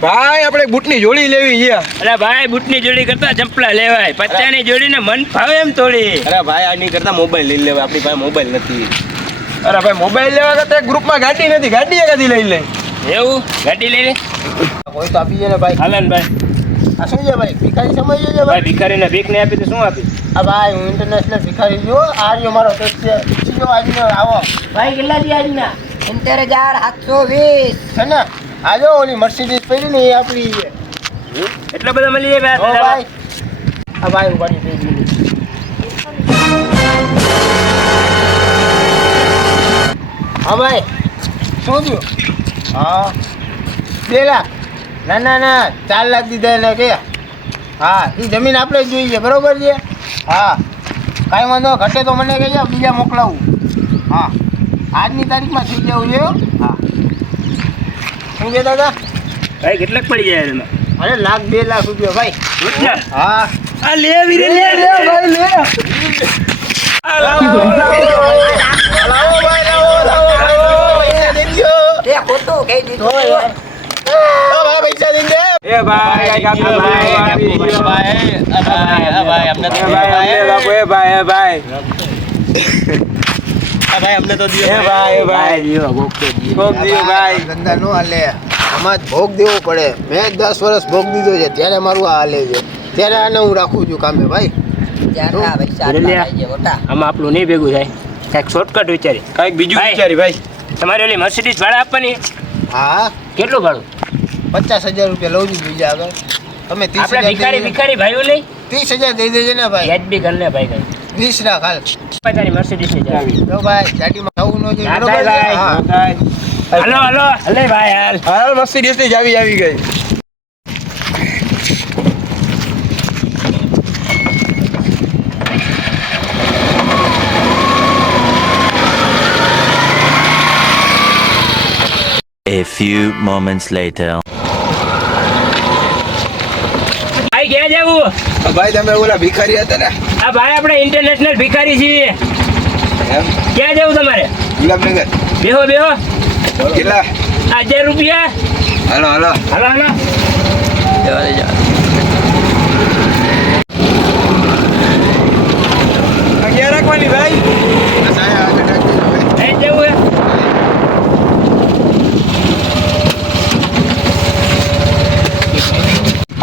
ભાઈ આપણે બૂટની જોડી લેવી છે. અરે ભાઈ બૂટની જોડી કરતા ચંપલા લેવાય. પચાની જોડીને મન ફાવે એમ થોડી. અરે ભાઈ આની કરતા મોબાઈલ લઈ લેવાય. આપણી પાસે મોબાઈલ નથી. અરે ભાઈ મોબાઈલ લેવા કરતા ગ્રુપમાં ગાડી નથી. ગાડી એકાદી લઈ લે. એવું ગાડી લઈ લે. કોઈ તો આપી છે ને ભાઈ. હાલે ને ભાઈ. આ શું છે ભાઈ? ભિખારી સમય છે ભાઈ ભિખારીને ભીખ નહીં આપી તો શું આપી? આ ભાઈ હું ઇન્ટરનેશનલ ભિખારી છું. આ રહ્યો મારો ટેક્સ છે. ચીજો આજનો આવો. ભાઈ કેટલા દી આજના 79720 છે ને આજો ઓલી મર્સિડીઝ પડી ને એ આપણી છે. એટલા બધા મળી જાય ઓ ભાઈ આ ભાઈ ઉભારી થઈ ગઈ. હા ભાઈ શું થયું? હા 2 લાખ. ના ના ના 4 લાખ દીધા એને કે. હા એ જમીન આપણે જ જોઈએ બરોબર છે. હા કાંઈ વાંધો ઘટે તો મને કહેજો બીજા મોકલાવું. હા આજની તારીખમાં થઈ જવું છે. હા શું કહેતા હતા? ભાઈ કેટલાક પડી જાય એમાં? અરે 1,00,000 2 લાખ રૂપિયા ભાઈ. હા આ લે વીરે લે ભાઈ લે. આ લાવો લાવો ભાઈ લાવો પૈસા દઈ દો. તે ખોટું કહી દીધું. ભાઈ પૈસા દઈ દે. એ ભાઈ કઈ કામ ભાઈ અમને તો ભાઈ ધંધા નો હાલે. આમાં જ ભોગ દેવો પડે. મેં 10 વર્ષ ભોગ દીધો છે ત્યારે મારું આ હાલે છે. ત્યારે આને હું રાખું છું કામે ભાઈ. આમાં આપણું નહીં ભેગું થાય. કાંઈક શોર્ટકટ વિચારી કાંઈક બીજું ભાઈ. વિચારી ભાઈ. તમારે ઓલી મર્સિડીઝ ભાડા આપવાની. હા કેટલું ભાડું? 50,000 રૂપિયા લઉં છું બીજા આગળ. તમે આપણે 30,000 ભિખારી ભાઈઓ લઈ 30,000 દઈ દેજો ને ભાઈ. યાદ બી કરને ભાઈ કઈ 20 રાખ હાલ. તારી મર્સિડીઝ ની ચાવી. તો ભાઈ ગાડીમાં આવું ન જોઈએ ના બરોબર થાય છે? હા. ભાઈ. હાલો હલે ભાઈ હાલ. હાલ મર્સિડીઝ ની ચાવી આવી ગઈ. A few moments later. ભાઈ ક્યાં જવું? ભાઈ તમે ઓલા ભિખારી હતા ને આ ભાઈ આપણે ઇન્ટરનેશનલ ભિખારી છીએ. એમ ક્યાં જવું તમારે? ગુલાબનગર. બેહો બેહો. કેટલા? 1000 રૂપિયા. હાલો હાલો. હાલો હાલો. ક્યાં રાખવાની ભાઈ? અહીં જવું હે?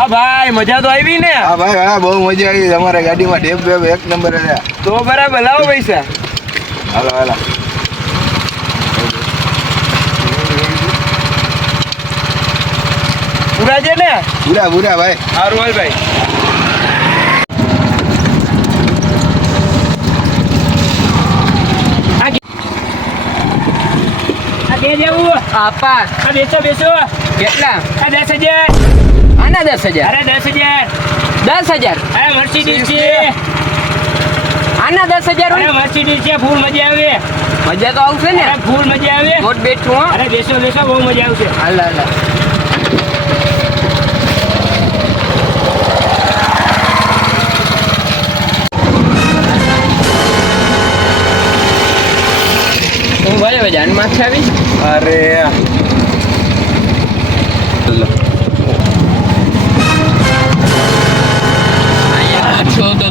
આ ભાઈ મજા તો આવી ને? હા ભાઈ હા બહુ મજા આવી. તમારા ગાડીમાં ટેપ બેપ એક નંબર હતા. તો બરાબર લાવો પૈસા. હાલો હાલો. પૂરા છે ને? પૂરા પૂરા ભાઈ. સારું હાલ ભાઈ. આ કે જવું? આપા આ બેસો બેસો. કેટલા? આ 10,000. આના 10,000 અરે 10,000. 10,000 અરે મર્સિડીઝ છે. આના 10,000 અરે મર્સિડીઝ છે. ફૂલ મજા આવે. મજા તો આવશે ને. અરે ફૂલ મજા આવે. મોટ બેઠું હો. અરે બેસો બેસો બહુ મજા આવશે. હાલ હાલ હું ભાઈ હવે જાનમાં જ આવીશ. અરે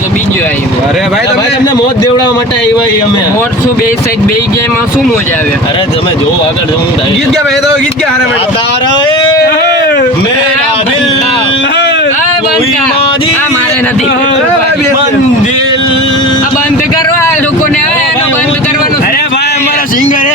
તો બીજો આવ્યો. અરે ભાઈ તમને મોત દેવડાવવા માટે આવ્યા અમે. મોટ શું બે સાઈડ બે ગયા એમાં શું મજા આવે? અરે તમે જો આગળ જો હું ગીત ગયા ભાઈ તો ગીત ગયા હારે બેઠો. મેરા દિલ આ બંધ કર. આ મારે નથી. મંદિલ. આ બંધ કરો આ લોકોને. આ બંધ કરવાનું. અરે ભાઈ અમારા સિંગર હે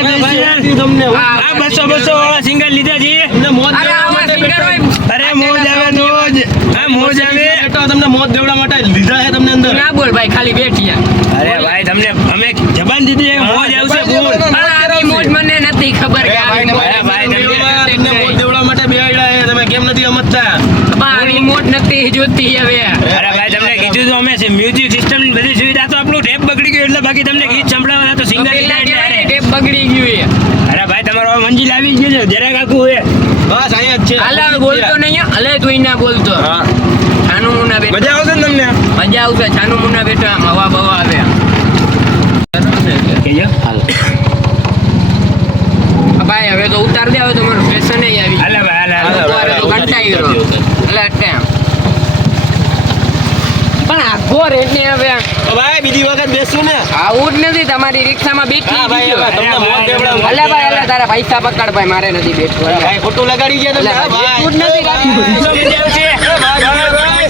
તમને આ 200 વાળા સિંગર લીધા છે. તમને મોત અરે દેવડાવવા આવા માટે સિંગર હોય. અરે મોજ આવે મોજ. હા મોજ આવે. બેઠો તમને મોત દેવડાવવા માટે લીધા છે તમને અંદર. ના બોલ ભાઈ ખાલી બેઠિયા. અરે ભાઈ તમને અમે જબાન દીધી છે. મોજ આવશે ફૂલ. પણ આવી મોજ મને નથી ખબર કે આવી મોજ. અરે ભાઈ તમને તમને મોત દેવડાવવા માટે બેહાડ્યા છે. તમે કેમ નથી સમજતા? પણ આવી મોજ નથી જોતી હવે. અરે ભાઈ તમને કીધું તો અમે મ્યુઝિક સિસ્ટમ બધી સુવિધા તો આપણું ટેપ બગડી ગયું એટલે બાકી તમને ગીત સંભળાવવા તો સિંગર લીધા એટલે અરે. ટેપ બગડી ગયું એ. અરે ભાઈ તમારો મંજિલ આવી જ ગયો છે. જરા કાકુ હે બસ અહીંયા જ છે. હાલ હવે બોલતો નહીં હો. હલે તું ના બોલતો. હા છાનું મુના બેઠો. મજા આવશે ને તમને? મજા આવશે. છાનું મુના બેઠો આમ હવા બવા આવે. કેજો હાલ ભાઈ હવે તો ઉતાર દે. હવે તમારું ફેશન આવી. હાલે ભાઈ હાલે સવારે તો અટાયરો એટલે અટાય પણ આખો રેટ ને હવે ભાઈ બીજી વખત બેસું ને આવું જ નથી તમારી રિક્ષામાં બેઠી હા ભાઈ, હવે તમને મોત દેવડાવું. અલે ભાઈ અલે તારા પૈસા પકડ ભાઈ મારે નથી બેઠવું અલે. ભાઈ ખોટું લગાડી ગયા તમે. અલે હા, બેઠવું જ નથી રાખ્યું. ભાઈ.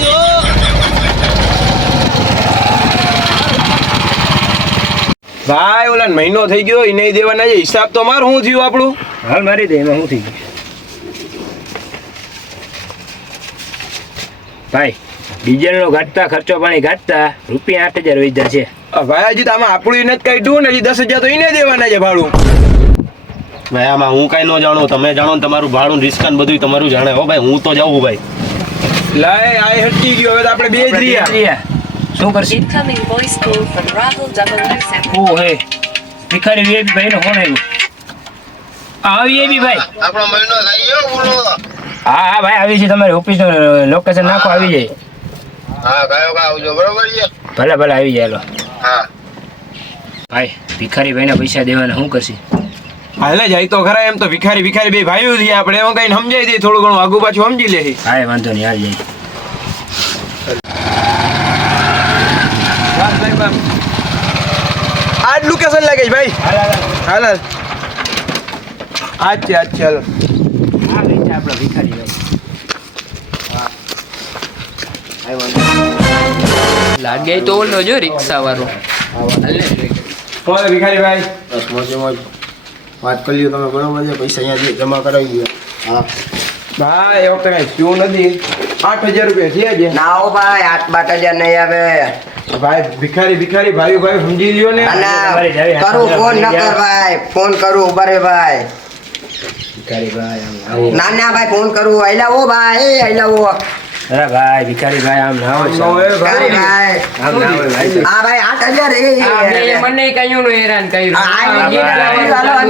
ભાઈ ઓલા મહિનો થઈ ગયો એ નહીં દેવાના છે હિસાબ તો માર શું થયું આપણું હાલ મારી દે એમાં શું થઈ ગયું ભાઈ ડીઝલનો ઘટતા ખર્ચો પાણી ઘટતા રૂપિયા 8,000 વધ્યા છે. ભાઈ હજી તો આમાં આપણું નથી કાઢ્યું ને હજી 10,000 તો એને દેવાના છે ભાડું. ભાઈ આમાં હું કાંઈ ન જાણું, તમે જાણો ને તમારું ભાડું રિસ્ક ને બધું તમારું જાણે. હો ભાઈ હું તો જાઉં ભાઈ. લાય આ હટકી ગયો હવે તો આપણે બે જ રહ્યા. શું કરશી? Incoming voice call from Rahul 007. ઓ હે ભિખારી વીઆઈપી ભાઈ નો ફોન આવ્યો. હા વીઆઈપી ભાઈ. આપણો મહિનો થઈ ગયો બોલો. હા હા ભાઈ આવી છે તમારી ઓફિસ નું લોકેશન નાખો આવી જાય. હા કયો કા આવજો બરોબર છે. ભલે ભલે આવી જાય હાલો. હા ભાઈ ભિખારી ભાઈ ના પૈસા દેવાના શું કરશી? હાલે જાય તો ખરા એમ તો ભિખારી ભિખારી બે ભાઈઓ છીએ આપણે એમાં કઈ સમજાઈ દઈએ થોડું ઘણું આગુ પાછું સમજી લે. હા વાંધો નહીં હાલ જાય. આ જ લોકેશન લાગે છે ભાઈ. હાલ હાલ આજ છે હાલો. હા ભાઈ છે આપણો ભિખારી ભાઈ. લાગે તો ઓલો જો રિક્ષા વાળો કોણ ભિખારી ભાઈ? બસ મોજે મોજ વાત કરી લ્યો તમે બરોબર છે. પૈસા અહીંયાથી જમા કરાવી દો. હા ભાઈ એ વખતે કઈ થયું નથી. 8,000 રૂપિયા થયા છે. ના હો ભાઈ 8-8 હજાર નહીં આવે ભાઈ ભિખારી ભિખારી ભાઈ ભાઈ સમજી લ્યો ને. અને તમારી જાવી કરું ફોન ન હાથ કર ભાઈ ફોન કરું ઉભરે ભાઈ ભિખારી ભાઈ આમ ના ના ભાઈ ફોન કરું આઈલાવો ભાઈ આઈલાવો અરે ભાઈ ભિખારી ભાઈ આમ ના હોય નો એ ભાઈ ભાઈ. આમ ના હોય ભાઈ. હા ભાઈ 8,000 આ બે મને કયું નું હેરાન કર્યું હા, આ ભાઈ.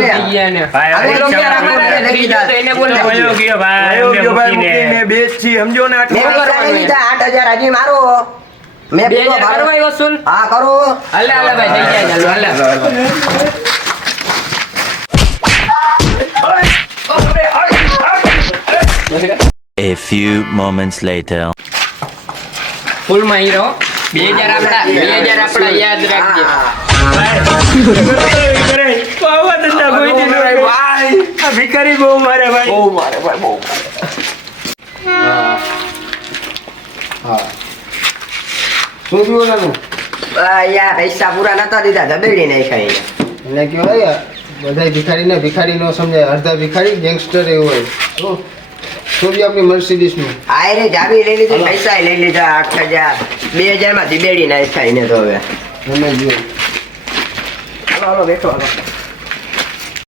થઈ ગયા ને. ભાઈ હવે હવે તો રિક્ષા ક્યારે વાળો અમારે ત્રીજો તો એને બોલે વયો ગયો ભાઈ આયો અમને ગયો ભાઈ મૂકીને. મૂકીને બે જ છીએ સમજો ને મેં આટલું. પૈસા લઈ લીધા 8,000 હજી મારો મેં 2000 પૂરો ભાડો- કરવા વસૂલ હા કરું હાલે હાલે ભાઈ થઈ જાય ચાલો હાલે A few moments later. ફૂલ માં હીરો 2000 આપડા યાદ રાખજે આવા ધંધા કોઈ દી ન હોય. આ ભિખારી બહુ મારે ભાઈ. બહુ મારે ભાઈ બહુ મારે. શું થયું નાનું? યાર પૈસા પૂરા નતા દીધા ધબેડી નાખ્યા એટલે કહેવાય બધા ભિખારીને ભિખારી નો સમજાય. અડધા ભિખારી ગેંગસ્ટર એવું હોય. શું શું બી આપણી મર્સિડીઝનું આ રે જાવી લઈ લીધી પૈસા લઈ લીધા 8,000 2,000 માં ધબેડી નાખ્યા એને તો હવે તમે જુઓ. હાલો હાલો બેઠો હાલો